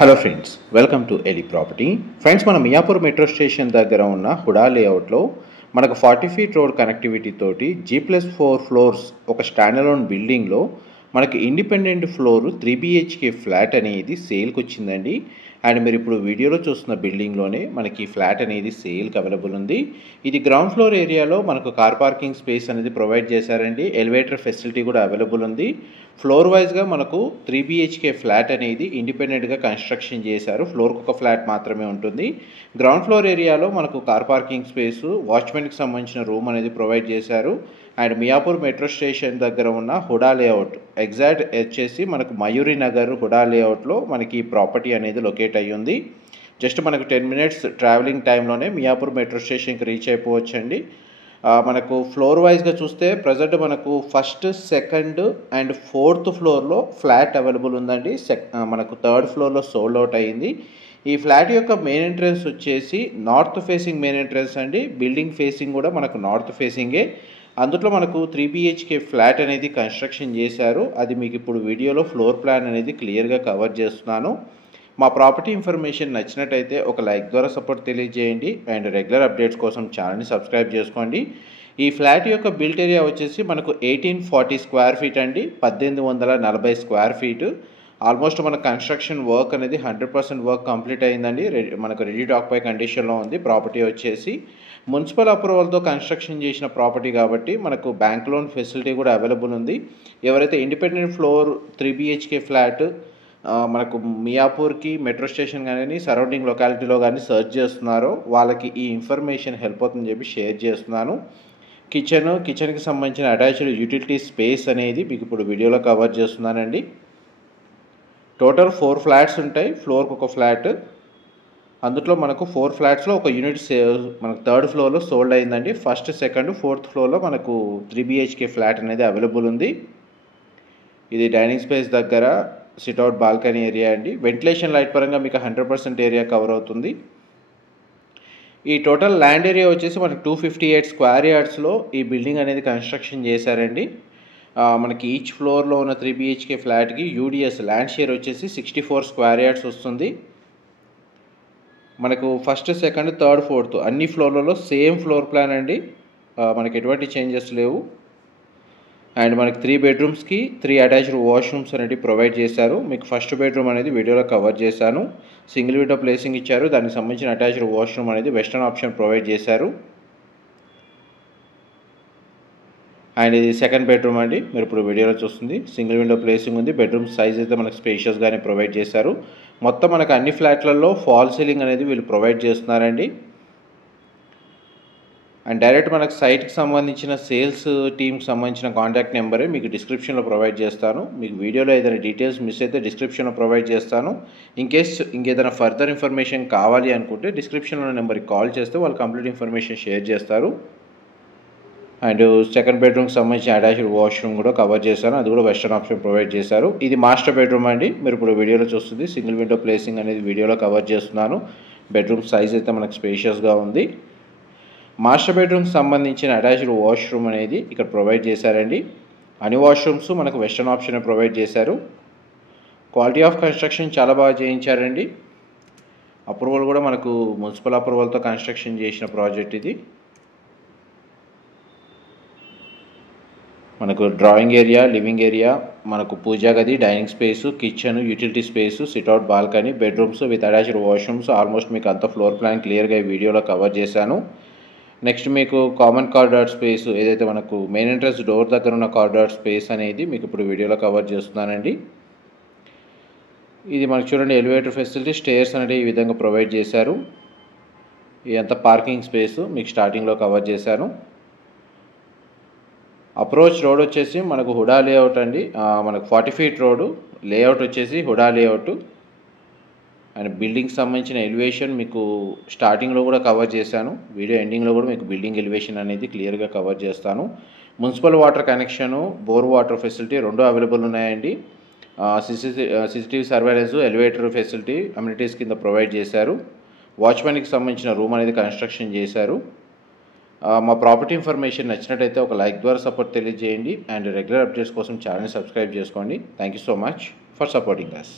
Hello friends, welcome to eli property. Friends, మన Miyapur metro station దగ్గర ఉన్న హుడా లేఅవుట్లో మనకు 40 ఫీట్ రోడ్ కనెక్టివిటీ తోటి G+4 ఫ్లోర్స్ ఒక స్టాండలోన్ బిల్డింగ్లో మనకి ఇండిపెండెంట్ ఫ్లోర్ 3 BHK ఫ్లాట్ అనేది సేల్కి వచ్చిందండి. అండ్ మీరు ఇప్పుడు వీడియోలో చూస్తున్న బిల్డింగ్లోనే మనకి ఫ్లాట్ అనేది సేల్కి అవైలబుల్ ఉంది. ఇది గ్రౌండ్ ఫ్లోర్ ఏరియాలో మనకు కార్ పార్కింగ్ స్పేస్ అనేది ప్రొవైడ్ చేశారండి. ఎలివేటర్ ఫెసిలిటీ కూడా అవైలబుల్ ఉంది. ఫ్లోర్ వైజ్గా మనకు 3 BHK ఫ్లాట్ అనేది ఇండిపెండెంట్గా కన్స్ట్రక్షన్ చేశారు. ఫ్లోర్కి ఒక ఫ్లాట్ మాత్రమే ఉంటుంది. గ్రౌండ్ ఫ్లోర్ ఏరియాలో మనకు కార్ పార్కింగ్ స్పేసు, వాచ్మెన్కి సంబంధించిన రూమ్ అనేది ప్రొవైడ్ చేశారు. అండ్ మియాపూర్ మెట్రో స్టేషన్ దగ్గర ఉన్న హుడా లేఅవుట్ ఎగ్జాక్ట్ వచ్చేసి మనకు మయూరి నగర్ హుడా లేఅవుట్లో మనకి ఈ ప్రాపర్టీ అనేది లొకేట్ అయ్యి ఉంది. జస్ట్ మనకు 10 మినిట్స్ ట్రావెలింగ్ టైంలోనే మియాపూర్ మెట్రో స్టేషన్కి రీచ్ అయిపోవచ్చండి. మనకు ఫ్లోర్ వైజ్గా చూస్తే ప్రజెంట్ మనకు ఫస్ట్, సెకండ్ అండ్ ఫోర్త్ ఫ్లోర్లో ఫ్లాట్ అవైలబుల్ ఉందండి. మనకు థర్డ్ ఫ్లోర్లో సోల్డ్ అవుట్ అయ్యింది. ఈ ఫ్లాట్ యొక్క మెయిన్ ఎంట్రన్స్ వచ్చేసి నార్త్ ఫేసింగ్ మెయిన్ ఎంట్రన్స్ అండి. బిల్డింగ్ ఫేసింగ్ కూడా మనకు నార్త్ ఫేసింగే. అందులో మనకు 3 BHK ఫ్లాట్ అనేది కన్స్ట్రక్షన్ చేశారు. అది మీకు ఇప్పుడు వీడియోలో ఫ్లోర్ ప్లాన్ అనేది క్లియర్గా కవర్ చేస్తున్నాను. మా ప్రాపర్టీ ఇన్ఫర్మేషన్ నచ్చినట్టయితే ఒక లైక్ ద్వారా సపోర్ట్ తెలియజేయండి. అండ్ రెగ్యులర్ అప్డేట్స్ కోసం ఛానల్ని సబ్స్క్రైబ్ చేసుకోండి. ఈ ఫ్లాట్ యొక్క బిల్ట్ ఏరియా వచ్చేసి మనకు 1840 స్క్వేర్ ఫీట్ అండి. 1840 స్క్వేర్ ఫీట్. ఆల్మోస్ట్ మన కన్స్ట్రక్షన్ వర్క్ అనేది 100% వర్క్ కంప్లీట్ అయిందండి. మనకు రెడీ టు ఆక్యుపై కండిషన్లో ఉంది. ప్రాపర్టీ వచ్చేసి మున్సిపల్ అప్రూవల్తో కన్స్ట్రక్షన్ చేసిన ప్రాపర్టీ కాబట్టి మనకు బ్యాంక్ లోన్ ఫెసిలిటీ కూడా అవైలబుల్ ఉంది. ఎవరైతే ఇండిపెండెంట్ ఫ్లోర్ 3 BHK ఫ్లాట్ మనకు మియాపూర్కి మెట్రో స్టేషన్ కానీ సరౌండింగ్ లొకాలిటీలో కానీ సర్చ్ చేస్తున్నారో వాళ్ళకి ఈ ఇన్ఫర్మేషన్ హెల్ప్ అవుతుందని చెప్పి షేర్ చేస్తున్నాను. కిచెన్కి సంబంధించిన అటాచ్డ్ యూటిలిటీ స్పేస్ అనేది మీకు ఇప్పుడు వీడియోలో కవర్ చేస్తున్నానండి. టోటల్ 4 ఫ్లాట్స్ ఉంటాయి. ఫ్లోర్కి ఒక ఫ్లాట్. అందులో మనకు 4 ఫ్లాట్స్లో ఒక యూనిట్ మనకు థర్డ్ ఫ్లోర్లో సోల్డ్ అయిందండి. ఫస్ట్, సెకండ్, ఫోర్త్ ఫ్లోర్లో మనకు 3 BHK ఫ్లాట్ అనేది అవైలబుల్ ఉంది. ఇది డైనింగ్ స్పేస్ దగ్గర సిట్అవుట్ బాల్కనీ ఏరియా అండి. వెంటిలేషన్ లైట్ పరంగా మీకు 100% ఏరియా కవర్ అవుతుంది. ఈ టోటల్ ల్యాండ్ ఏరియా వచ్చేసి మనకు 258 స్క్వేర్ యార్డ్స్లో ఈ బిల్డింగ్ అనేది కన్స్ట్రక్షన్ చేశారండి. మనకి ఈచ్ ఫ్లోర్లో ఉన్న 3 BHK ఫ్లాట్కి యూడిఎస్ ల్యాండ్ షేర్ వచ్చేసి 64 స్క్వేర్ యార్డ్స్ వస్తుంది. మనకు ఫస్ట్, సెకండ్, థర్డ్, ఫోర్త్ అన్ని ఫ్లోర్లలో సేమ్ ఫ్లోర్ ప్లాన్ అండి. మనకి ఎటువంటి చేంజెస్ లేవు. అండ్ మనకి 3 బెడ్రూమ్స్కి 3 అటాచ్డ్ వాష్రూమ్స్ అనేవి ప్రొవైడ్ చేశారు. మీకు ఫస్ట్ బెడ్రూమ్ అనేది వీడియోలో కవర్ చేశాను. సింగిల్ విండో ప్లేసింగ్ ఇచ్చారు. దానికి సంబంధించిన అటాచ్డ్ వాష్రూమ్ అనేది వెస్టర్న్ ఆప్షన్ ప్రొవైడ్ చేశారు. అండ్ ఇది సెకండ్ బెడ్రూమ్ అండి. మీరు ఇప్పుడు వీడియోలో చూస్తుంది సింగిల్ విండో ప్లేసింగ్ ఉంది. బెడ్రూమ్ సైజ్ అయితే మనకు స్పేషియస్గానే ప్రొవైడ్ చేశారు. మొత్తం మనకు అన్ని ఫ్లాట్లలో ఫాల్ సీలింగ్ అనేది వీళ్ళు ప్రొవైడ్ చేస్తున్నారండి. అండ్ డైరెక్ట్ మనకు సైట్కి సంబంధించిన సేల్స్ టీమ్కి సంబంధించిన కాంటాక్ట్ నెంబరే మీకు డిస్క్రిప్షన్లో ప్రొవైడ్ చేస్తాను. మీకు వీడియోలో ఏదైనా డీటెయిల్స్ మిస్ అయితే డిస్క్రిప్షన్లో ప్రొవైడ్ చేస్తాను. ఇన్కేస్ ఇంకేదైనా ఫర్దర్ ఇన్ఫర్మేషన్ కావాలి అనుకుంటే డిస్క్రిప్షన్లో నెంబర్కి కాల్ చేస్తే వాళ్ళు కంప్లీట్ ఇన్ఫర్మేషన్ షేర్ చేస్తారు. అండ్ సెకండ్ బెడ్రూమ్కి సంబంధించిన అటాచ్డ్ వాష్రూమ్ కూడా కవర్ చేశాను. అది కూడా వెస్టర్న్ ఆప్షన్ ప్రొవైడ్ చేశారు. ఇది మాస్టర్ బెడ్రూమ్ అండి. మీరు ఇప్పుడు వీడియోలో చూస్తుంది సింగిల్ విండో ప్లేసింగ్ అనేది వీడియోలో కవర్ చేస్తున్నాను. బెడ్రూమ్ సైజ్ అయితే మనకు స్పేషియస్గా ఉంది. మాస్టర్ బెడ్రూమ్కి సంబంధించిన అటాచ్డ్ వాష్రూమ్ అనేది ఇక్కడ ప్రొవైడ్ చేశారండి. అన్ని వాష్రూమ్స్ మనకు వెస్టర్న్ ఆప్షన్ ప్రొవైడ్ చేశారు. క్వాలిటీ ఆఫ్ కన్స్ట్రక్షన్ చాలా బాగా చేయించారండి. అప్రూవల్ కూడా మనకు మున్సిపల్ అప్రూవల్తో కన్స్ట్రక్షన్ చేసిన ప్రాజెక్ట్ ఇది. మనకు డ్రాయింగ్ ఏరియా, లివింగ్ ఏరియా, మనకు పూజా గది, dining space, kitchen, utility space, sit-out balcony, bedrooms with attached washrooms almost మీకు అంత ఫ్లోర్ ప్లాన్ క్లియర్గా ఈ వీడియోలో కవర్ చేశాను. నెక్స్ట్ మీకు కామన్ కారిడార్ స్పేస్ ఏదైతే మనకు మెయిన్ ఎంట్రన్స్ డోర్ దగ్గర ఉన్న కారిడార్ స్పేస్ అనేది మీకు ఇప్పుడు వీడియోలో కవర్ చేస్తున్నానండి. ఇది మనకు చూడండి ఎలివేటర్ ఫెసిలిటీ, స్టేర్స్ అనేవి ఈ విధంగా ప్రొవైడ్ చేశారు. ఇదంతా పార్కింగ్ స్పేస్ మీకు స్టార్టింగ్లో కవర్ చేశాను. అప్రోచ్ రోడ్ వచ్చేసి మనకు హుడా లేఅవుట్ అండి. మనకు 40 ఫీట్ రోడ్డు లేఅవుట్ వచ్చేసి హుడా లేఅవుట్. అండ్ బిల్డింగ్కి సంబంధించిన ఎలివేషన్ మీకు స్టార్టింగ్లో కూడా కవర్ చేశాను. వీడియో ఎండింగ్లో కూడా మీకు బిల్డింగ్ ఎలివేషన్ అనేది క్లియర్గా కవర్ చేస్తాను. Municipal water connection, bore water facility రెండు అవైలబుల్ ఉన్నాయండి. CCTV surveillance, elevator facility amenities కింద ప్రొవైడ్ చేశారు. వాచ్మెన్కి సంబంధించిన రూమ్ అనేది కన్స్ట్రక్షన్ చేశారు. మా ప్రాపర్టీ ఇన్ఫర్మేషన్ నచ్చినట్టయితే ఒక లైక్ ద్వారా సపోర్ట్ తెలియజేయండి. అండ్ రెగ్యులర్ అప్డేట్స్ కోసం ఛానల్ని సబ్స్క్రైబ్ చేసుకోండి. Thank you so much for supporting us.